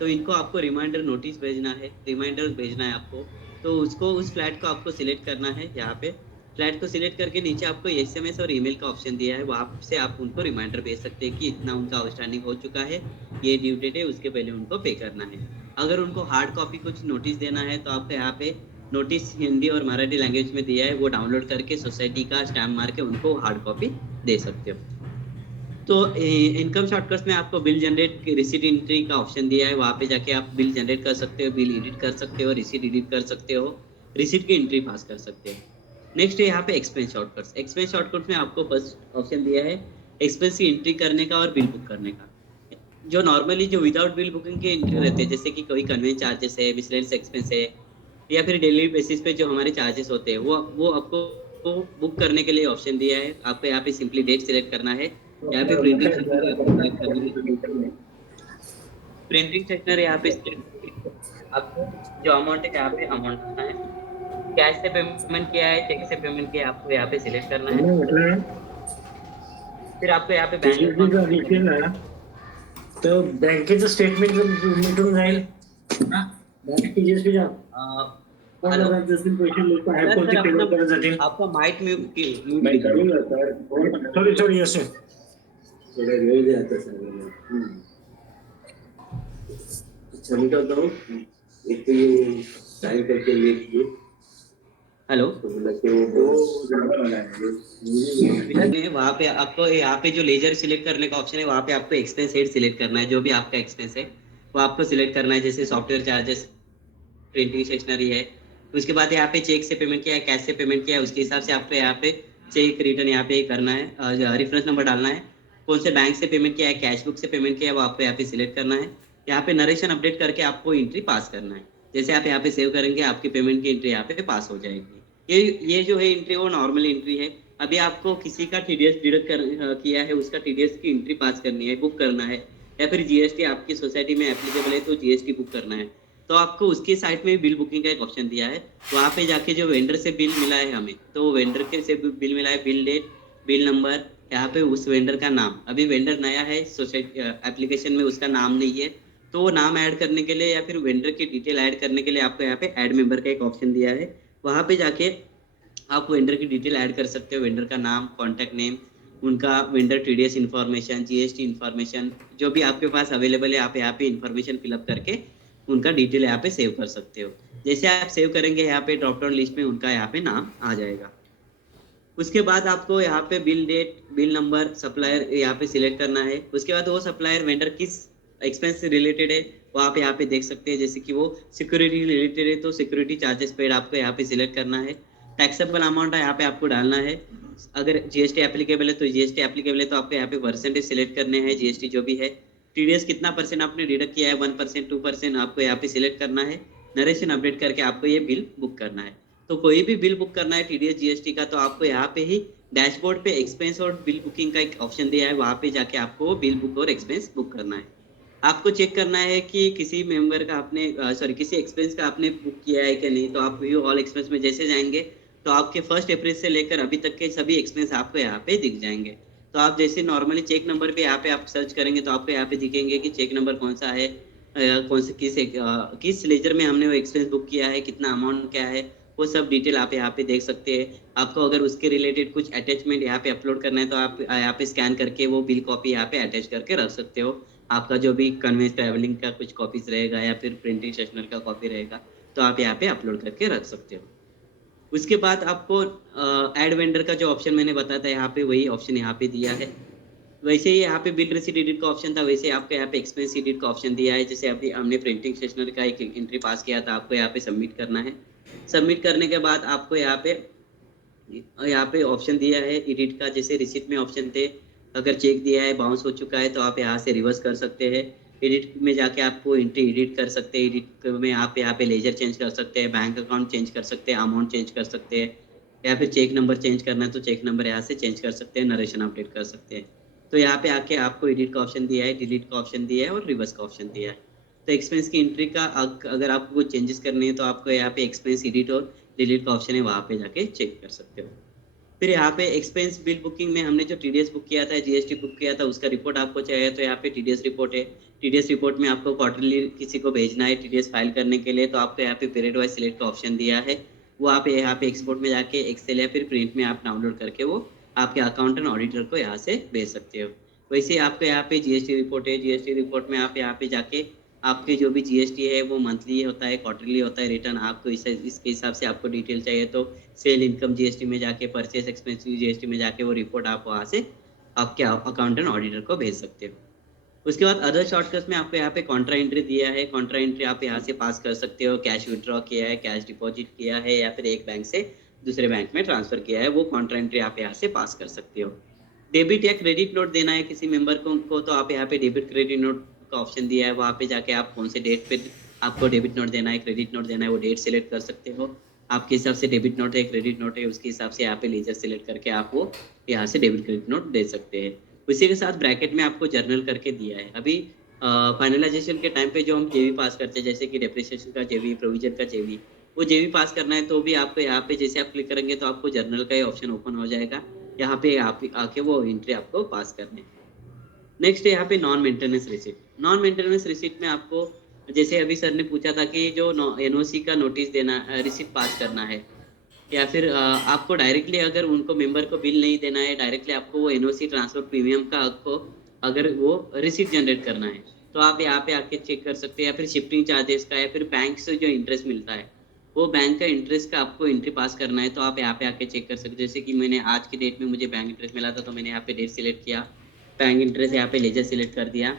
तो इनको आपको रिमाइंडर भेजना है आपको। तो उसको उस फ्लैट को आपको सिलेक्ट करना है यहाँ पे। फ्लैट को सिलेक्ट करके नीचे आपको एसएमएस और ईमेल का ऑप्शन दिया है, वहाँ से आप उनको रिमाइंडर भेज सकते हैं कि इतना उनका आउटस्टैंडिंग हो चुका है, ये ड्यू डेट है, उसके पहले उनको पे करना है। अगर उनको हार्ड कॉपी कुछ नोटिस देना है तो आपको यहाँ पे नोटिस हिंदी और मराठी लैंग्वेज में दिया है, वो डाउनलोड करके सोसाइटी का स्टैम्प मार के उनको हार्ड कॉपी दे सकते हो। तो इनकम शॉर्टकट्स में आपको बिल जनरेट रिसीट एंट्री का ऑप्शन दिया है, वहाँ पे जाके आप बिल जनरेट कर सकते हो, बिल एडिट कर सकते हो, रिसीट एडिट कर सकते हो, रिसीट की एंट्री पास कर सकते हो। नेक्स्ट है यहाँ पे एक्सपेंस शॉर्टकट्स। एक्सपेंस शॉर्टकट्स में आपको फर्स्ट ऑप्शन दिया है एक्सपेंस की एंट्री करने का और बिल बुक करने का। जो नॉर्मली जो विदाउट बिल बुकिंग के एंट्री रहते हैं, जैसे कि कोई कन्वेंस चार्जेस है, मिसलेनियस एक्सपेंस है, या फिर डेली बेसिस पे जो हमारे चार्जेस होते हैं, वो आपको बुक करने के लिए ऑप्शन दिया है। आपको यहाँ पे सिंपली डेट सिलेक्ट करना है, यहाँ पे प्रिंटिंग सेक्शनरी आपको सिलेक्ट करना है। प्रिंटिंग सेक्शनरी यहाँ पे सिलेक्ट करके आपको जो अमाउंट है यहाँ पे अमाउंट करना है। कैश से पेमेंट किया है, चेक से पेमेंट किया है, आपको यहाँ पे सिलेक्ट करना है। फिर आपको यहाँ पे बैंक अकाउंट TGSBचा ओपन करना डिटेल है। आहे तर बँकेचं स्टेटमेंट मिटून जाईल ना. बँक TGSBच्या कोणाला हेलो राज्यातील पैसे लोक आहेत सर, कोणते सर अपना पेमेंट करत जातील. आपका माइक म्यूट नाही कीजिए। करूंगा सर. सॉरी सॉरी असे थोड़ा वेळ द्या आता सगळ्यांना. समझाता हूँ एक तो ये साइन करके लिख लो. हेलो तो बोला कि वो ज्यादा वाला है. में वहाँ पे आपको यहाँ पे जो लेजर सिलेक्ट करने का ऑप्शन है, वहाँ पे आपको एक्सपेंस हेड सिलेक्ट करना है। जो भी आपका एक्सपेंस है वो आपको सिलेक्ट करना है, जैसे सॉफ्टवेयर चार्जेस, प्रिंटिंग स्टेशनरी है। उसके बाद यहाँ पे चेक से पेमेंट किया है, कैश से पेमेंट किया है, उसके हिसाब से आपको यहाँ पे चेक रिटर्न यहाँ पे करना है, रेफरेंस नंबर डालना है। कौन से बैंक से पेमेंट किया है, कैश बुक से पेमेंट किया है, वो आपको यहाँ पे सिलेक्ट करना है। यहाँ पे नरेशन अपडेट करके आपको एंट्री पास करना है। जैसे आप यहाँ पे सेव करेंगे, आपकी पेमेंट की एंट्री यहाँ पे पास हो जाएगी। ये जो है एंट्री, वो नॉर्मल एंट्री है। अभी आपको किसी का टीडीएस डिडक्ट किया है, उसका टीडीएस की एंट्री पास करनी है, बुक करना है, या फिर जीएसटी आपकी सोसाइटी में एप्लीकेबल है तो जीएसटी बुक करना है। तो आपको उसके साइट में बिल बुकिंग का एक ऑप्शन दिया है, वहाँ पे जाके जो वेंडर से बिल मिला है हमें, तो वो वेंडर के से बिल मिला है, बिल डेट, बिल नंबर, यहाँ पे उस वेंडर का नाम। अभी वेंडर नया है सोसाइटी एप्लीकेशन में, उसका नाम नहीं है, तो वो नाम ऐड करने के लिए या फिर वेंडर की डिटेल ऐड करने के लिए आपको यहाँ पे ऐड मेंबर का एक ऑप्शन दिया है। वहाँ पे जाके आप वेंडर की डिटेल ऐड कर सकते हो, वेंडर का नाम, कॉन्टैक्ट नेम, उनका vendor TDS information, GST information, जो भी आपके पास अवेलेबल है आप यहाँ पे इन्फॉर्मेशन फिलअप करके उनका डिटेल यहाँ पे सेव कर सकते हो। जैसे आप सेव करेंगे, यहाँ पे ड्रॉप डाउन लिस्ट में उनका यहाँ पे नाम आ जाएगा। उसके बाद आपको यहाँ पे bill date, bill number, supplier यहाँ पे सिलेक्ट करना है। उसके बाद वो सप्लायर वेंडर किस एक्सपेंस से रिलेटेड है वो आप यहाँ पे देख सकते हैं। जैसे कि वो सिक्योरिटी रिलेटेड है तो सिक्योरिटी चार्जेस पेड आपको यहाँ पे सिलेक्ट करना है। टैक्सेबल अमाउंट है यहाँ पे आपको डालना है। अगर जीएसटी एप्लीकेबल है तो जीएसटी एप्लीकेबल है तो आपको यहाँ पे परसेंटेज सिलेक्ट करने हैं, जीएसटी जो भी है। टीडीएस कितना परसेंट आपने डिडक्ट किया है, 1%, 2%, आपको यहाँ पे सिलेक्ट करना है। नरेशन अपडेट करके आपको ये बिल बुक करना है। तो कोई भी बिल बुक करना है टीडीएस जीएसटी का, तो आपको यहाँ पे ही डैशबोर्ड पे एक्सपेंस और बिल बुकिंग का एक ऑप्शन दिया है, वहाँ पे जाके आपको बिल बुक और एक्सपेंस बुक करना है। आपको चेक करना है कि किसी मेंबर का आपने सॉरी किसी एक्सपेंस का आपने बुक किया है कि नहीं। तो आप व्यू ऑल एक्सपेंस में जैसे जाएंगे तो आपके 1 अप्रैल से लेकर अभी तक के सभी एक्सपेंस आपको यहाँ पे दिख जाएंगे। तो आप जैसे नॉर्मली चेक नंबर पे यहाँ पे आप सर्च करेंगे तो आपको यहाँ पे दिखेंगे कि चेक नंबर कौन सा है, कौन से किस लेजर में हमने वो एक्सपेंस बुक किया है, कितना अमाउंट क्या है, वो सब डिटेल आप यहाँ पे देख सकते हैं। आपको अगर उसके रिलेटेड कुछ अटैचमेंट यहाँ पे अपलोड करना है तो आप यहाँ पे स्कैन करके वो बिल कॉपी यहाँ पे अटैच करके रख सकते हो। आपका जो भी कन्वेंस ट्रैवलिंग का कुछ कॉपीज रहेगा या फिर प्रिंटिंग स्टेशनरी का कॉपी रहेगा तो आप यहाँ पे अपलोड करके रख सकते हो। उसके बाद आपको ऐड वेंडर का जो ऑप्शन मैंने बताया था, यहाँ पे वही ऑप्शन यहाँ पे दिया है। वैसे ही यहाँ पे बिल रिसीट एडिट का ऑप्शन था, वैसे आपको यहाँ पे एक्सपेंस एडिट का ऑप्शन दिया है। जैसे अभी हमने प्रिंटिंग स्टेशनरी का एक एंट्री पास किया था, आपको यहाँ पे सबमिट करना है। सबमिट करने के बाद आपको यहाँ पे ऑप्शन दिया है एडिट का। जैसे रिसीट में ऑप्शन थे, अगर चेक दिया है बाउंस हो चुका है तो आप यहाँ से रिवर्स कर सकते हैं। एडिट में जाके आपको एंट्री एडिट कर सकते हैं। एडिट में आप यहाँ पे लेजर चेंज कर सकते हैं, बैंक अकाउंट चेंज कर सकते हैं, अमाउंट चेंज कर सकते हैं, या फिर चेक नंबर चेंज करना है तो चेक नंबर यहाँ से चेंज कर सकते हैं, नरेशन अपडेट कर सकते हैं। तो यहाँ पे आके आपको एडिट का ऑप्शन दिया है, डिलीट का ऑप्शन दिया है और रिवर्स का ऑप्शन दिया है। तो एक्सपेंस की एंट्री का अगर आपको कुछ चेंजेस करने हैं तो आपको यहाँ पे एक्सपेंस एडिट और डिलीट का ऑप्शन है, वहाँ पे जाके चेक कर सकते हो। फिर यहाँ पे एक्सपेंस बिल बुकिंग में हमने जो टीडीएस बुक किया था, जीएसटी बुक किया था, उसका रिपोर्ट आपको चाहिए तो यहाँ पे टीडीएस रिपोर्ट है, टीडीएस रिपोर्ट में आपको क्वार्टरली किसी को भेजना है टीडीएस फाइल करने के लिए, तो आपको यहाँ पे पीरियड वाइज सिलेक्ट का ऑप्शन दिया है। वो आप यहाँ पे एक्सपोर्ट में जाके एक्सेल या फिर प्रिंट में आप डाउनलोड करके वो आपके अकाउंटेंट ऑडिटर को यहाँ से भेज सकते हो। वैसे आपको यहाँ पे जीएसटी रिपोर्ट है, जीएसटी रिपोर्ट में आप यहाँ पे जाके आपके जो भी जीएसटी है वो मंथली होता है, क्वार्टरली होता है रिटर्न, आपको इसके हिसाब से आपको डिटेल चाहिए तो सेल इनकम जीएसटी में जाके, परचेस एक्सपेंस जीएसटी में जाके वो रिपोर्ट आप वहाँ से आपके अकाउंटेंट ऑडिटर को भेज सकते हो। उसके बाद अदर शॉर्टकट्स में आपको यहाँ पे कॉन्ट्रा एंट्री दिया है। कॉन्ट्रा एंट्री आप यहाँ से पास कर सकते हो। कैश विड्रॉ किया है, कैश डिपॉजिट किया है या फिर एक बैंक से दूसरे बैंक में ट्रांसफर किया है, वो कॉन्ट्रा एंट्री आप यहाँ से पास कर सकते हो। डेबिट या क्रेडिट नोट देना है किसी मेंबर को तो आप यहाँ पे डेबिट क्रेडिट नोट का ऑप्शन दिया है। वहाँ पे जाके आप कौन से डेट पे आपको डेबिट नोट देना है, क्रेडिट नोट देना है, वो डेट सिलेक्ट कर सकते हो। आपके हिसाब से डेबिट नोट है, क्रेडिट नोट है, उसके हिसाब से यहाँ पे लेजर सिलेक्ट करके आप वो यहाँ से डेबिट क्रेडिट नोट दे सकते हैं। उसी के साथ ब्रैकेट में आपको जर्नल करके दिया है। अभी फाइनलाइजेशन के टाइम पे जो हम जेवी पास करते हैं, जैसे कि डेप्रिसिएशन का जेवी, प्रोविजन का जेवी, वो जेवी पास करना है तो भी आपको यहाँ पे जैसे आप क्लिक करेंगे तो आपको जर्नल का ही ऑप्शन ओपन हो जाएगा। यहाँ पे आप आके वो एंट्री आपको पास करने। नेक्स्ट है यहाँ पे non maintenance receipt. Non maintenance receipt में आपको जैसे अभी सर ने पूछा था कि जो एनओसी का नोटिस देना, रिसिप्ट पास करना है, या फिर आपको डायरेक्टली अगर उनको मेंबर को बिल नहीं देना है, डायरेक्टली आपको वो एनओसी ट्रांसफर प्रीमियम का आपको अगर वो रिसिप्ट जनरेट करना है तो आप यहाँ पे आके चेक कर सकते हैं। या फिर शिफ्टिंग चार्जेस का या फिर बैंक से जो इंटरेस्ट मिलता है वो बैंक का इंटरेस्ट का आपको एंट्री पास करना है तो आप यहाँ पे आके चेक कर सकते हैं। जैसे कि मैंने आज की डेट में मुझे बैंक इंटरेस्ट मिला था तो मैंने यहाँ पे डेट सिलेक्ट किया, बैंक इंटरेस्ट यहाँ पे लेजर सिलेक्ट कर दिया।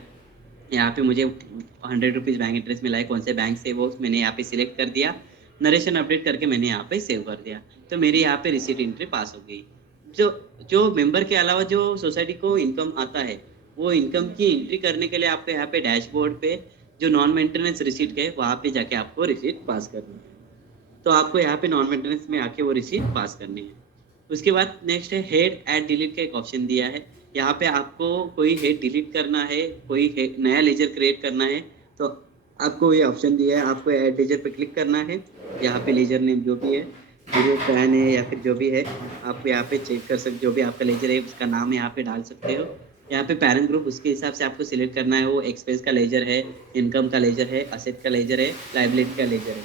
यहाँ पे मुझे 100 रुपीज़ बैंक इंटरेस्ट मिला है, कौन से बैंक से वो मैंने यहाँ पे सिलेक्ट कर दिया, नरेशन अपडेट करके मैंने यहाँ पे सेव कर दिया, तो मेरी यहाँ पे रिसीट एंट्री पास हो गई। जो जो मेंबर के अलावा जो सोसाइटी को इनकम आता है वो इनकम की एंट्री करने के लिए आपको यहाँ पे डैशबोर्ड पे जो नॉन मेंटेनेंस रिसीट है वहाँ पे जाके आपको रिसीट पास करनी है। तो आपको यहाँ पे नॉन मेंटेनेंस में आके वो रिसीट पास करनी है। उसके बाद नेक्स्ट है हेड ऐड डिलीट का एक ऑप्शन दिया है। यहाँ पे आपको कोई हेड डिलीट करना है, कोई नया लेजर क्रिएट करना है तो आपको ये ऑप्शन दिया है। आपको ऐड लेजर पे क्लिक करना है, यहाँ पे लेजर नेम जो भी है, वीडियो पैन है या फिर जो भी है आप यहाँ पे चेक कर सकते, जो भी आपका लेजर है उसका नाम यहाँ पे डाल सकते हो। यहाँ पे पैरेंट ग्रुप उसके हिसाब से आपको सिलेक्ट करना है, वो एक्सपेंस का लेजर है, इनकम का लेजर है, असेट का लेजर है, लाइबिलिटी का लेजर है,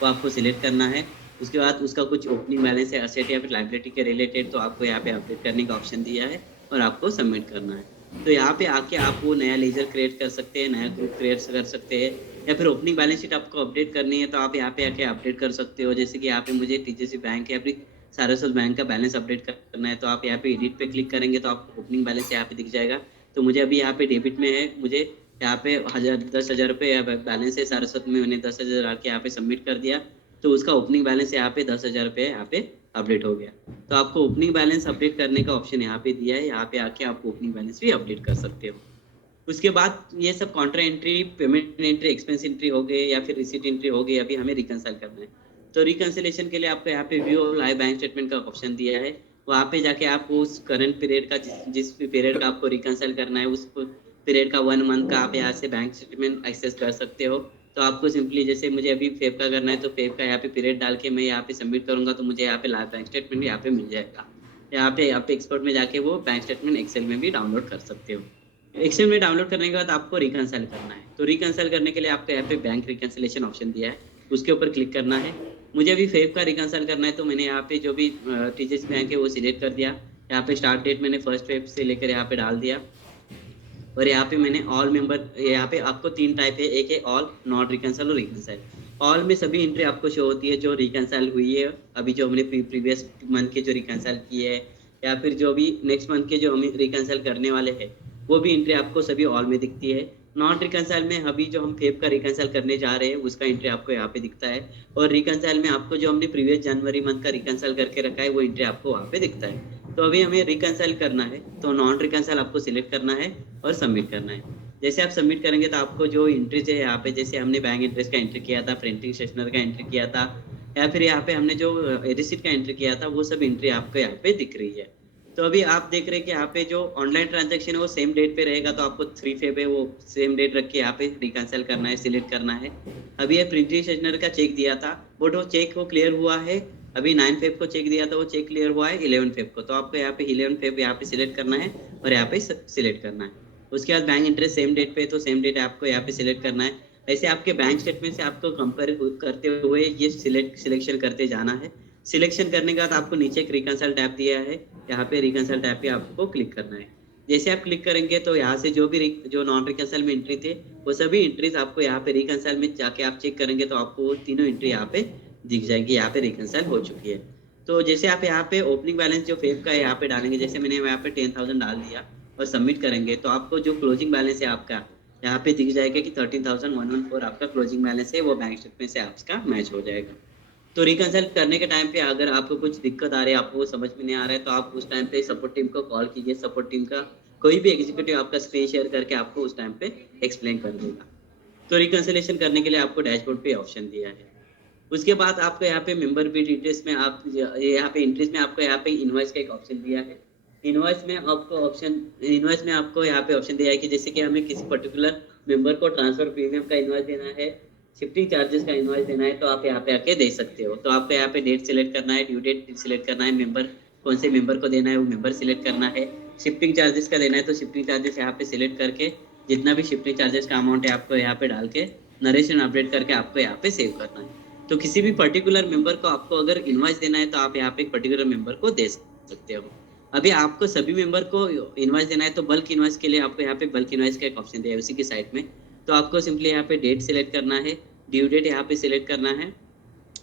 वो आपको सिलेक्ट करना है। उसके बाद उसका कुछ ओपनिंग बैलेंस है असेट या फिर लाइबिलिटी के रिलेटेड तो आपको यहाँ पे अपडेट करने का ऑप्शन दिया है और आपको सबमिट करना है। तो यहाँ पे आके आप वो नया लेजर क्रिएट कर सकते हैं, नया ग्रुप क्रिएट कर सकते हैं, या फिर ओपनिंग बैलेंस शीट आपको अपडेट करनी है तो आप यहाँ पे आके अपडेट कर सकते हो। जैसे कि यहाँ पे मुझे टीसीसी बैंक या फिर सारस्वत बैंक का बैलेंस अपडेट करना है तो आप यहाँ पे एडिट पे क्लिक करेंगे तो आपको ओपनिंग बैलेंस यहाँ पे दिख जाएगा। तो मुझे अभी यहाँ पे डेबिट में है, मुझे यहाँ पे 10,000 रुपये बैलेंस है सारस्वत में, मैंने 10,000 के यहाँ पे सबमिट कर दिया तो उसका ओपनिंग बैलेंस यहाँ पे 10,000 रुपये यहाँ पे अपडेट हो गया। तो आपको ओपनिंग बैलेंस अपडेट करने का ऑप्शन यहाँ पे दिया है, यहाँ पे आके आप ओपनिंग बैलेंस भी अपडेट कर सकते हो। उसके बाद ये सब Contra entry, payment entry, expense entry हो गए या फिर रिसीट एंट्री हो गई। अभी हमें रिकंसाइल करना है तो रिकंसिलेशन के लिए आपको यहाँ पे व्यू लाइव बैंक स्टेटमेंट का ऑप्शन दिया है। वहाँ पे जाके आप उस करंट पीरियड का जिस पीरियड का आपको रिकंसाइल करना है उस पीरियड का 1 मंथ का आप यहाँ से बैंक स्टेटमेंट एक्सेस कर सकते हो। तो आपको सिंपली जैसे मुझे अभी फेब का करना है तो फेब का यहाँ पे पीरियड डाल के मैं यहाँ पे सबमिट करूंगा तो मुझे यहाँ पे लाइव बैंक स्टेटमेंट यहाँ पे मिल जाएगा। यहाँ पे एक्सपोर्ट में जाके वो बैंक स्टेटमेंट एक्सेल में भी डाउनलोड कर सकते हो। एक्सेल में डाउनलोड करने के बाद आपको रिकंसाइल करना है तो रिकंसाइल करने के लिए आपको यहाँ पे बैंक रिकंसिलेशन ऑप्शन दिया है, उसके ऊपर क्लिक करना है। मुझे अभी फेब का रिकंसाइल करना है तो मैंने यहाँ पे जो भी टीचर्स बैंक है वो सिलेक्ट कर दिया। यहाँ पे स्टार्ट डेट मैंने 1 फेब से लेकर यहाँ पे डाल दिया और यहाँ पे मैंने ऑल मेंबर, यहाँ पे आपको 3 टाइप है, एक है ऑल, नॉट रिकंसाइल और रिकंसाइल। ऑल में सभी एंट्री आपको शो होती है जो रिकंसाइल हुई है, अभी जो हमने प्रीवियस मंथ के जो रिकंसाइल किए है या फिर जो भी नेक्स्ट मंथ के जो हम रिकंसाइल करने वाले हैं वो भी एंट्री आपको सभी ऑल में दिखती है। नॉट रिकंसाइल में अभी जो हम फेब का रिकंसाइल करने जा रहे हैं उसका एंट्री आपको यहाँ पे दिखता है, और रिकंसाइल में आपको जो हमने प्रीवियस जनवरी मंथ का रिकंसाइल करके रखा है वो एंट्री आपको वहाँ पे दिखता है। तो अभी हमें रिकंसाइल करना है तो नॉन रिकंसाइल आपको सिलेक्ट करना है और सबमिट करना है। जैसे आप सबमिट करेंगे तो आपको जो एंट्रीज है यहाँ पे, जैसे हमने बैंक इंटरेस्ट का एंट्री किया था, प्रिंटिंग स्टेशनर का एंट्री किया था या फिर यहाँ पे हमने जो रिसिप्ट का एंट्री किया था वो सब एंट्री आपको यहाँ पे दिख रही है। तो अभी आप देख रहे हैं कि यहाँ पे जो ऑनलाइन ट्रांजैक्शन है वो सेम डेट पे रहेगा तो आपको 3 फेब है वो सेम डेट रख के यहाँ पे रिकंसाइल करना है, सिलेक्ट करना है। अभी ये प्रिंटिंग स्टेशनर का चेक दिया था बट वो चेक वो क्लियर हुआ है। अभी 9 फेब को चेक दिया था वो चेक क्लियर हुआ है 11 फेब को, तो आपको यहाँ पे 11 फेब यहाँ पे सिलेक्ट करना है और यहाँ पे सिलेक्ट करना है। उसके बाद बैंक इंटरेस्ट सेम डेट पे, तो सेम डेट आपको यहाँ पे सिलेक्ट करना है। ऐसे आपके बैंक स्टेटमेंट से आपको कंपेयर करते हुए ये सिलेक्शन करते जाना है। सिलेक्शन करने के बाद आपको नीचे एक रिकंसल टैब दिया है, यहाँ पे रिकंसल टैब पे आपको क्लिक करना है। जैसे आप क्लिक करेंगे तो यहाँ से जो नॉन रिकंसल में एंट्री थे वो सभी एंट्रीज आपको यहाँ पे रिकंसल में जाके आप चेक करेंगे तो आपको वो तीनों एंट्री यहाँ पे दिख जाएगी, यहाँ पे रिकंसल हो चुकी है। तो जैसे आप यहाँ पे ओपनिंग बैलेंस जो फेब का है यहाँ पे डालेंगे, जैसे मैंने यहाँ पे 10,000 डाल दिया और सबमिट करेंगे तो आपको जो क्लोजिंग बैलेंस है आपका यहाँ पे दिख जाएगा कि 13,114 आपका क्लोजिंग बैलेंस है, वो बैंक स्टेटमेंट से आपका मैच हो जाएगा। तो रिकंसिल करने के टाइम पे अगर आपको कुछ दिक्कत आ रही है, आपको समझ में नहीं आ रहा है, तो आप उस टाइम पे सपोर्ट टीम को कॉल कीजिए। सपोर्ट टीम का कोई भी एग्जीक्यूटिव आपका स्क्रीन शेयर करके आपको उस टाइम पे एक्सप्लेन कर देगा। तो रिकंसिलेशन करने के लिए आपको डैशबोर्ड पे ऑप्शन दिया है। उसके बाद आपको यहाँ पे मेंबर बी डिटेल्स में आप यहाँ पे इंट्रीज में आपको यहाँ पे इनवॉइस का एक ऑप्शन दिया है। इनवॉइस में आपको यहाँ पे ऑप्शन दिया है कि जैसे कि हमें किसी पर्टिकुलर मेंबर को ट्रांसफर प्रीमियम का इनवॉइस देना है, शिफ्टिंग चार्जेस का इनवॉइस देना है, तो आप यहाँ पे आके दे सकते हो। तो आपको यहाँ पे डेट सिलेक्ट करना है, ड्यू डेट सिलेक्ट करना है, मेंबर कौन से मेंबर को देना है वो मेंबर सिलेक्ट करना है, शिफ्टिंग चार्जेस का देना है तो शिफ्टिंग चार्जेस यहाँ पे सिलेक्ट करके जितना भी शिफ्टिंग चार्जेस का अमाउंट है आपको यहाँ पे डाल के नरेशन अपडेट करके आपको यहाँ पे सेव करना है। तो किसी भी पर्टिकुलर मेंबर को आपको अगर इनवॉइस देना है तो आप यहाँ पे एक पर्टिकुलर मेंबर को दे सकते हो। अभी आपको सभी मेंबर को इनवॉइस देना है तो बल्क इनवॉइस के लिए आपको यहाँ पे बल्क इनवॉइस का एक ऑप्शन दिया है उसी की साइड में। तो आपको सिंपली यहाँ पे डेट सिलेक्ट करना है, ड्यू डेट यहाँ पे सिलेक्ट करना है,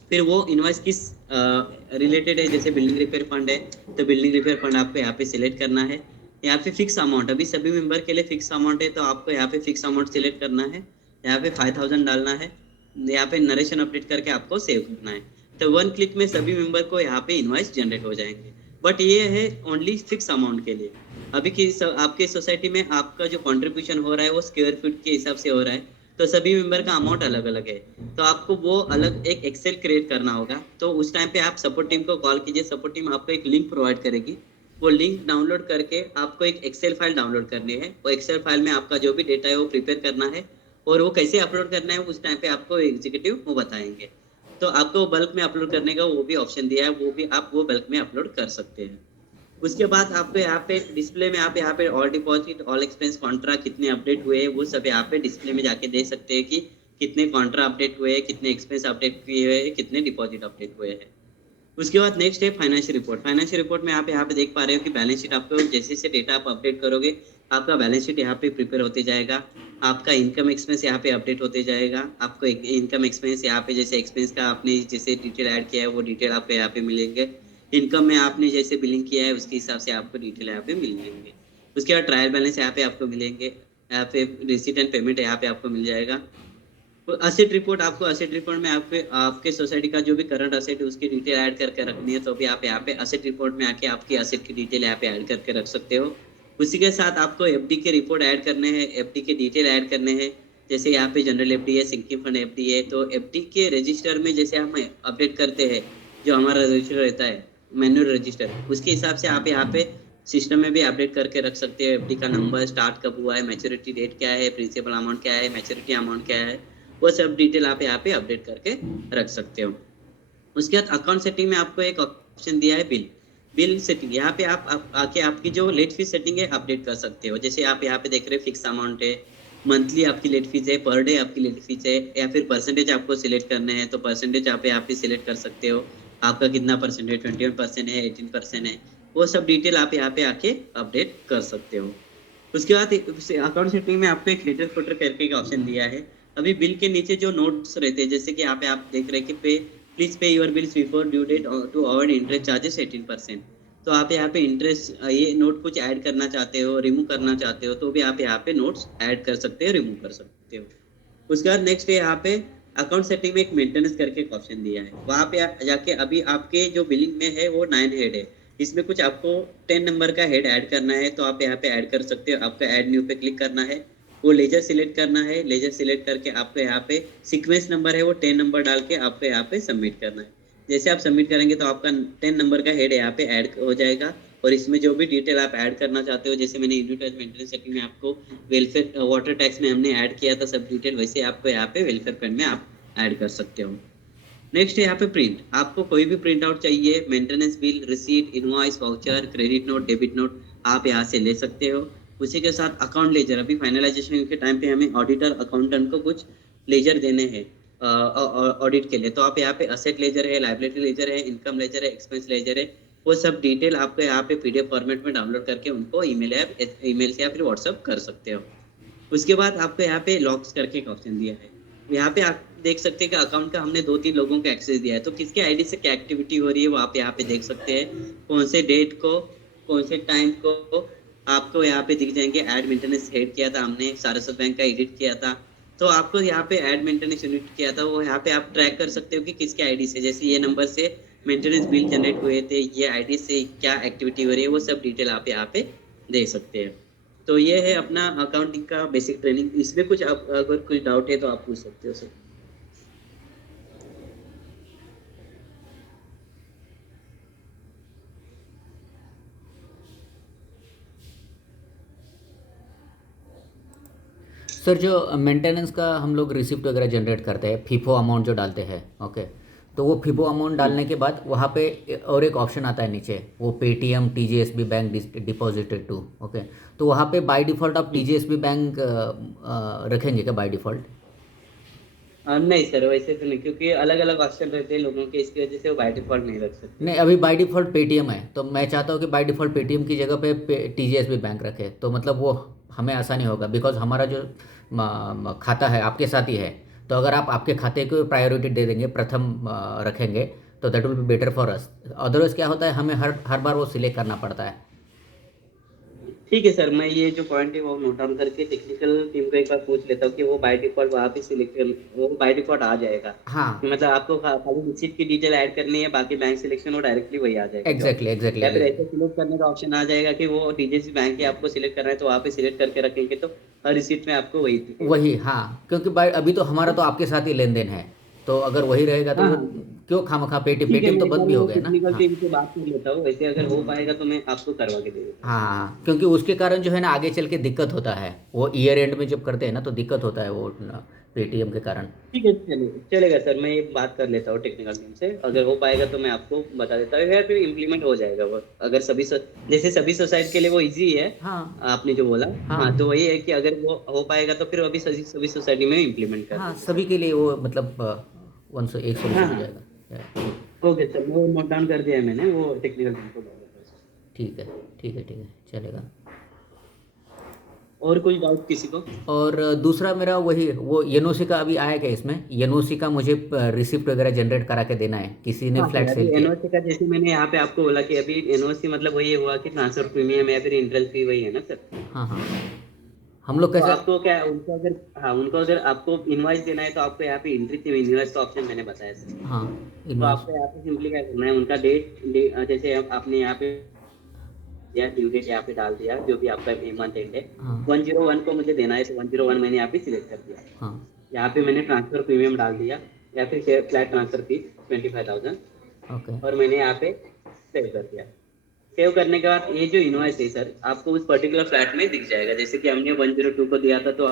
फिर वो इनवॉइस किस रिलेटेड है, जैसे बिल्डिंग रिपेयर फंड है तो बिल्डिंग रिपेयर फंड आपको यहाँ पे सिलेक्ट करना है। यहाँ पे फिक्स अमाउंट, अभी सभी मेंबर के लिए फिक्स अमाउंट है तो आपको यहाँ पे फिक्स अमाउंट सिलेक्ट करना है, यहाँ पे 5,000 डालना है, यहाँ पे नरेशन अपडेट करके आपको सेव करना है। तो 1 क्लिक में सभी मेंबर को यहाँ पे इनवॉइस जनरेट हो जाएंगे। बट ये है ओनली फिक्स अमाउंट के लिए। अभी की आपके सोसाइटी में आपका जो कंट्रीब्यूशन हो रहा है वो स्क्वायर फीट के हिसाब से हो रहा है, तो सभी मेंबर का अमाउंट अलग अलग है, तो आपको वो अलग एक एक्सेल क्रिएट करना होगा। तो उस टाइम पे आप सपोर्ट टीम को कॉल कीजिए, सपोर्ट टीम आपको एक लिंक प्रोवाइड करेगी, वो लिंक डाउनलोड करके आपको एक एक्सेल फाइल डाउनलोड करनी है। वो एक्सेल फाइल में आपका जो भी डेटा है वो प्रिपेयर करना है और वो कैसे अपलोड करना है उस टाइम पे आपको एग्जीक्यूटिव वो बताएंगे। तो आपको बल्क में अपलोड करने का वो भी ऑप्शन दिया है, वो भी आप वो बल्क में अपलोड कर सकते हैं। उसके बाद आपको यहाँ पे डिस्प्ले में आप यहाँ पे all deposit all expense Contra कितने अपडेट हुए वो सब यहाँ पे डिस्प्ले में जाके देख सकते हैं कि कितने कॉन्ट्रा अपडेट हुए, कितने एक्सपेंस अपडेट हुए हैं, कितने डिपॉजिट अपडेट हुए हैं। उसके बाद नेक्स्ट है फाइनेंशियल रिपोर्ट। फाइनेंशियल रिपोर्ट में आप यहाँ पे देख पा रहे हो कि बैलेंस शीट आपको जैसे जैसे डेटा आप अपडेट करोगे आपका बैलेंस शीट यहाँ पे प्रिपेयर होते जाएगा, आपका इनकम एक्सपेंस यहाँ पे अपडेट होते जाएगा। आपको इनकम एक्सपेंस यहाँ पे जैसे एक्सपेंस का आपने जैसे डिटेल ऐड किया है वो डिटेल आपको यहाँ पे मिलेंगे, इनकम में आपने जैसे बिलिंग किया है उसके हिसाब से आपको डिटेल यहाँ पे मिल जाएंगे। उसके बाद ट्रायल बैलेंस यहाँ पे आपको मिलेंगे, यहाँ पे रिसीट एंड पेमेंट यहाँ पे आपको मिल जाएगा। असेट रिपोर्ट, आपको असेट रिपोर्ट में आपके सोसाइटी का जो भी करंट असेट है उसकी डिटेल ऐड करके रखनी है, तो भी आप यहाँ पे असेट रिपोर्ट में आके आपकी असेट की डिटेल यहाँ पे ऐड करके रख सकते हो। उसी के साथ आपको एफडी के रिपोर्ट ऐड करने हैं, एफडी के डिटेल ऐड करने हैं, जैसे यहाँ पे जनरल एफडी है, सिंकिंग फंड एफडी है, तो एफडी के रजिस्टर में जैसे हम अपडेट करते हैं जो हमारा रजिस्टर रहता है मैनुअल रजिस्टर, उसके हिसाब से आप यहाँ पे सिस्टम में भी अपडेट करके रख सकते हो। एफडी का नंबर, स्टार्ट कब हुआ है, मैच्योरिटी डेट क्या है, प्रिंसिपल अमाउंट क्या है, मैच्योरिटी अमाउंट क्या है, वो सब डिटेल आप यहाँ पे अपडेट करके रख सकते हो। उसके बाद अकाउंट सेटिंग में आपको एक ऑप्शन दिया है बिल सेटिंग। यहाँ पे आप आके आपकी जो लेट फीस सेटिंग है अपडेट कर सकते हो। जैसे आप यहाँ पे देख रहे हो फिक्स अमाउंट है, मंथली आपकी लेट फीस है, पर डे आपकी लेट फीस है, या फिर परसेंटेज आपको सिलेक्ट करने हैं तो परसेंटेज आप यहाँ पे सिलेक्ट कर सकते हो, आपका कितना परसेंट है, 21% है, 18% है, वो सब डिटेल आप यहाँ पे आके अपडेट कर सकते हो। उसके बाद अकाउंट सेटिंग में आपको एक लेटर फुटर करके एक ऑप्शन दिया है। अभी बिल के नीचे जो नोट्स रहते हैं जैसे कि यहाँ पे आप देख रहे हैं कि please pay your bills before due date to avoid interest charges 18%, तो आप यहाँ पे इंटरेस्ट ये नोट कुछ ऐड करना चाहते हो, रिमूव करना चाहते हो, तो भी आप यहाँ पे नोट्स ऐड कर सकते हो, रिमूव कर सकते हो। उसके बाद नेक्स्ट है यहाँ पे अकाउंट सेटिंग में एक मेंटेनेंस करके एक ऑप्शन दिया है, वहाँ पे जाके अभी आपके जो बिलिंग में है वो 9 हेड है, इसमें कुछ आपको 10 नंबर का हेड ऐड करना है, तो आप यहाँ पे ऐड कर सकते हो। आपका ऐड न्यू पे क्लिक करना है, वो लेजर सिलेक्ट करना है, लेजर सिलेक्ट करके आपको यहाँ पे सीक्वेंस नंबर है वो 10 नंबर डाल के आपको यहाँ पे सबमिट करना है। जैसे आप सबमिट करेंगे तो आपका 10 नंबर का हेड यहाँ पे ऐड हो जाएगा, और इसमें जो भी डिटेल आप ऐड करना चाहते हो, जैसे मैंने यूनिट वाइज मेंटेनेंस सेटिंग में आपको वेलफेयर वाटर टैक्स में हमने ऐड किया था सब डिटेल, वैसे आपको यहाँ पे वेलफेयर फंड में आप ऐड कर सकते हो। नेक्स्ट है यहाँ पे प्रिंट, आपको कोई भी प्रिंट आउट चाहिए, maintenance bill, receipt, invoice, voucher, credit note, debit note, आप यहाँ से ले सकते हो। उसी के साथ अकाउंट लेजर, अभी फाइनलाइजेशन के टाइम पे हमें ऑडिटर अकाउंटेंट को कुछ लेजर देने हैं ऑडिट के लिए। तो आप यहाँ पे असेट लेजर है, लाइबिलिटी लेजर है, इनकम लेजर है, एक्सपेंस लेजर है, वो सब डिटेल आपको यहाँ पे पीडीएफ फॉर्मेट में डाउनलोड करके उनको ईमेल से या फिर व्हाट्सअप कर सकते हो। उसके बाद आपको यहाँ पे लॉक्स करके एक ऑप्शन दिया है। यहाँ पे आप देख सकते हैं कि अकाउंट का हमने 2-3 लोगों को एक्सेस दिया है, तो किसके आईडी से क्या एक्टिविटी हो रही है वो आप यहाँ पे देख सकते हैं। कौन से डेट को, कौन से टाइम को आपको यहाँ पे दिख जाएंगे। एड मेंटेनेंस हेड किया था हमने, सारस्वत बैंक का एडिट किया था, तो आपको यहाँ पे एड मेंटेनेंस यूनिट किया था, वो यहाँ पे आप ट्रैक कर सकते हो कि किसके आईडी से, जैसे ये नंबर से मेंटेनेंस बिल जनरेट हुए थे, ये आईडी से क्या एक्टिविटी हो रही है, वो सब डिटेल आप यहाँ पे देख सकते हैं। तो ये है अपना अकाउंटिंग का बेसिक ट्रेनिंग। इसमें कुछ अगर कुछ डाउट है तो आप पूछ सकते हो सर। सर जो मेंटेनेंस का हम लोग रिसिप्ट वगैरह जनरेट करते हैं, फीफो अमाउंट जो डालते हैं, ओके, तो वो फीफो अमाउंट डालने के बाद वहाँ पे और एक ऑप्शन आता है नीचे, वो Paytm TGSB bank deposited to, okay, तो वहाँ पे बाय डिफ़ॉल्ट आप टीजीएसबी बैंक रखेंगे क्या बाय डिफ़ॉल्ट? नहीं सर, वैसे तो नहीं, क्योंकि अलग अलग ऑप्शन रहते हैं लोगों के, इसकी वजह से वो बाय डिफॉल्ट नहीं रख सकते। नहीं, अभी बाय डिफ़ॉल्ट पेटीएम है, तो मैं चाहता हूँ कि बाय डिफ़ॉल्ट पेटीएम की जगह पे टीजीएसबी बैंक रखे, तो मतलब वो हमें आसानी होगा, बिकॉज हमारा जो खाता है आपके साथ ही है, तो अगर आप आपके खाते को प्रायोरिटी दे देंगे, प्रथम रखेंगे, तो that will be better for us. Otherwise क्या होता है, हमें हर हर बार वो सिलेक्ट करना पड़ता है। ठीक है सर, मैं ये जो पॉइंट है वो नोट डाउन करके टेक्निकल टीम को एक बार पूछ लेता हूँ कि वो बाय डिफॉल्ट वहाँ पे सिलेक्ट, वो बाय डिफॉल्ट आ जाएगा कि हाँ, मतलब आपको खाली रिसीट की डिटेल ऐड करनी है, बाकी बैंक सिलेक्शन वो डायरेक्टली वही आ जाएगा जो एग्जैक्टली ऑप्शन। एग्जैक्टली या फिर ऐसे सिलेक्ट करने का ऑप्शन आ जाएगा कि वो टीजीएस बैंक ही आपको सिलेक्ट करना है, तो वहाँ पे सिलेक्ट करके रखेंगे तो हर रिसीट में आपको वही दिखेगा। वही, हाँ, क्योंकि बाय अभी तो हमारा तो आपके साथ ही लेन देन है, तो अगर वही रहेगा तो हाँ वो हाँ, क्यों खामखा पेटीएम ठीक है, पेटीएम मैं तो एक बंद बार भी हो वो गया ना। टेक्निकल हाँ टीम से बात कर लेता हूँ, वैसे अगर हो पाएगा तो मैं आपको करवा के दे देता हूँ। हाँ हाँ, क्योंकि उसके कारण जो है ना आगे चल के दिक्कत होता है, वो ईयर एंड में जब करते हैं ना तो दिक्कत होता है वो पेटीएम के कारण। ठीक है, चलेगा सर, मैं ये बात कर लेता हूँ टेक्निकल टीम से, अगर हो पाएगा तो मैं आपको बता देता हूँ, या फिर इम्प्लीमेंट हो जाएगा वो। अगर जैसे सभी सोसाइटी के लिए वो इजी है, हाँ आपने जो बोला। हाँ हाँ, तो वही है कि अगर वो हो पाएगा तो फिर अभी सभी सभी सोसाइटी में इम्प्लीमेंट कर हाँ, देंगे सभी सर। के लिए वो मतलब वन सौ एक हाँ सोल्यूशन हो हाँ, जाएगा। Yeah, ओके सर, वो नोट डाउन कर दिया है मैंने, वो टेक्निकल टीम को बता देता हूँ सर। ठीक है ठीक है ठीक है, चलेगा। और कोई डाउट किसी को? और दूसरा मेरा वही वो एनओसी का अभी आया क्या इसमें, एनओसी का मुझे रिसिप्ट वगैरह जनरेट करा के देना है, किसी ने हाँ सर, फ्लैट अभी सेल किया। एनओसी का जैसे मैंने यहाँ पे आपको बोला कि अभी एनओसी मतलब वही हुआ कि ट्रांसफर प्रीमियम या फिर इंटरेस्ट फी, वही है ना सर। हाँ हाँ, हम लोग तो कैसे। आपको क्या उनको अगर, हाँ, उनको अगर आपको इनवाइस देना है तो आपको यहाँ पे एंट्री इनवाइस का ऑप्शन मैंने बताया सर। हाँ, तो इनवॉइस। आपको यहाँ पे सिंपली क्या करना है, उनका जैसे आपने यहाँ पे या ड्यू डेट यहाँ पे डाल दिया, जो भी आपका मंथ एंड है, हाँ 101 को मुझे देना है, तो 101 मैंने यहाँ पे सिलेक्ट कर दिया। हाँ, यहाँ पे मैंने ट्रांसफर प्रीमियम डाल दिया, या फिर फ्लैट ट्रांसफर फी 25,000, ओके और मैंने यहाँ पे सेव कर दिया। सेव करने के बाद ये जो इनवॉइस है सर, आपको उस पर्टिकुलर फ्लैट में दिख जाएगा, जैसे कि हमने 102 को दिया था, तो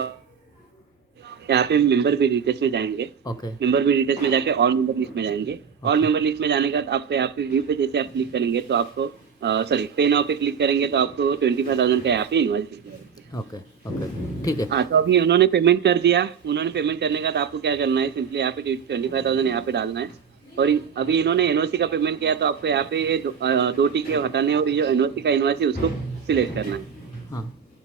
यहाँ पे मेंबर भी डिटेल्स में जाएंगे। ओके मेंबर भी डिटेल्स में जाके ऑल मेंबर लिस्ट में जाएंगे। ऑल ओके मेंबर लिस्ट में जाने के बाद आपको यहाँ पे व्यू पे जैसे आप क्लिक करेंगे तो आपको सॉरी पे नाउ पे क्लिक करेंगे तो आपको 25,000 का यहाँ पे इनवॉइस दिख जाएगा। ओके ओके, ठीक है। हाँ, तो अभी उन्होंने पेमेंट कर दिया। उन्होंने पेमेंट करने के बाद आपको क्या करना है, सिंपली यहाँ पे 25,000 यहाँ पे डालना है। और अभी इन्होंने एनओसी का पेमेंट किया, तो आपको यहाँ पे ये दो टिके हटाने, और ये जो एनओसी का इनवॉइस है उसको सिलेक्ट करना है। हाँ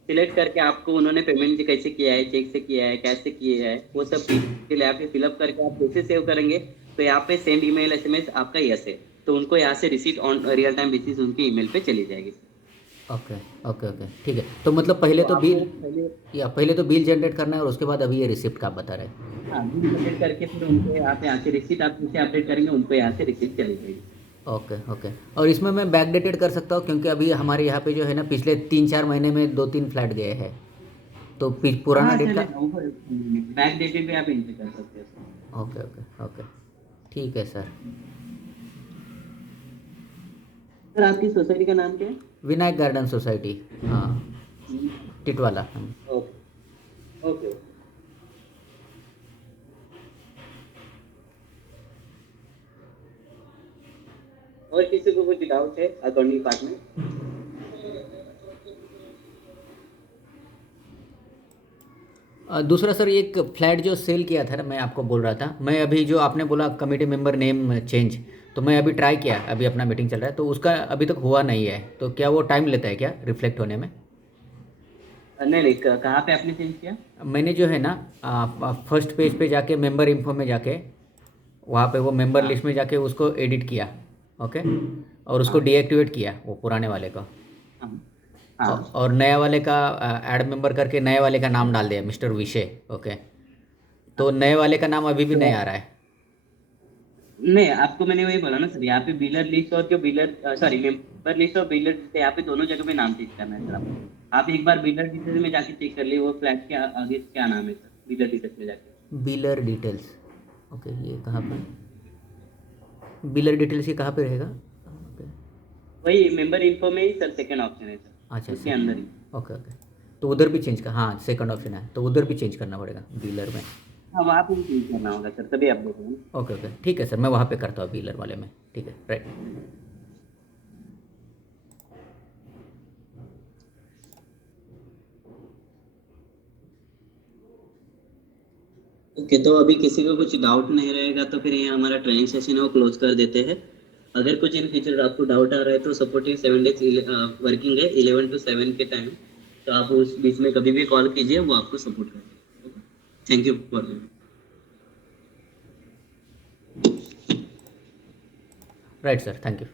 सिलेक्ट करके आपको उन्होंने पेमेंट कैसे किया है, चेक से किया है, कैश से किया है, वो सब डिटेल यहाँ पे फिलअप करके आप जैसे सेव करेंगे, तो यहाँ पे सेंड ईमेल एसएमएस आपका यस है, तो उनको यहाँ से receipt on real time basis उनकी ईमेल पे चली जाएगी। ओके ओके ओके, ठीक है, तो मतलब पहले तो तो आपको बिल, पहले, या पहले तो बिल जनरेट करना है और उसके बाद अभी ये रिसिप्ट का आप बता रहे हैं। हाँ, बिल जनरेट करके फिर उनको यहाँ पे आके रिसीट आप जैसे अपडेट करेंगे, उनको यहाँ से रिसीट चली जाएगी। ओके ओके, और इसमें मैं बैक डेटेड कर सकता हूँ, क्योंकि अभी हमारे यहाँ पे जो है ना पिछले 3-4 महीने में 2-3 फ्लैट गए हैं, तो पुराना हाँ डेट का। चलेगा, ऊपर बैक डेटेड पे आप एंट्री कर सकते हो। ओके ओके ओके, ठीक है सर। सर आपकी सोसाइटी का नाम क्या है? विनायक गार्डन सोसाइटी, हाँ, टिटवाला। Okay okay. और किसी को कुछ डाउट है अकाउंटिंग पार्ट में? दूसरा सर एक फ्लैट जो सेल किया था ना, मैं आपको बोल रहा था, मैं अभी जो आपने बोला कमेटी मेंबर नेम चेंज, तो मैं अभी ट्राई किया, अभी अपना मीटिंग चल रहा है तो उसका अभी तक हुआ नहीं है, तो क्या वो टाइम लेता है क्या रिफ्लेक्ट होने में? नहीं नहीं, कहाँ पे आपने चेंज किया? मैंने जो है ना फर्स्ट पेज पे जाके मेंबर इन्फो में जाके वहाँ पे वो मेंबर हाँ लिस्ट में जाके उसको एडिट किया, ओके, और उसको हाँ डीएक्टिवेट किया वो पुराने वाले को, हाँ हाँ। और नया वाले का ऐड मेंबर करके नए वाले का नाम डाल दिया मिस्टर विषय, ओके, तो नए वाले का नाम अभी भी नहीं तो आ रहा है। नहीं, आपको मैंने वही बोला ना सर, यहाँ पे बिलर लिस्ट और जो बिलर सॉरी मेंबर लिस्ट और बिलर लिस्ट है, यहाँ पे दोनों जगह पे नाम चेंज करना है सर आपको। आप एक बार बिलर डिटेल्स में जाके चेक कर लिए, वो फ्लैट के आगे क्या नाम है सर, बिलर डिटेल्स में जाके। बिलर डिटेल्स, ओके, ये कहाँ पर बिलर डिटेल्स, ये कहाँ पे रहेगा? ओके, वही मेंबर इन्फो में ही सर सेकंड ऑप्शन है अच्छा सर, उसके सेकंड, अंदर ही। ओके ओके, तो उधर भी चेंज कर, हाँ सेकंड ऑप्शन है तो उधर भी चेंज करना पड़ेगा डीलर में। हाँ, वहाँ पे भी चेंज करना होगा सर, तभी आप देखोगे ना। ओके ओके ठीक है सर, मैं वहाँ पे करता हूँ डीलर वाले में, ठीक है राइट। ओके, तो अभी किसी को कुछ डाउट नहीं रहेगा तो फिर ये हमारा ट्रेनिंग सेशन है वो क्लोज कर देते हैं। अगर कुछ इन फ्यूचर आपको डाउट आ रहा है तो सपोर्टिंग 7 डेज वर्किंग है, 11 to 7 के टाइम, तो आप उस बीच में कभी भी कॉल कीजिए, वो आपको सपोर्ट करेंगे। Thank you for. Right sir, thank you.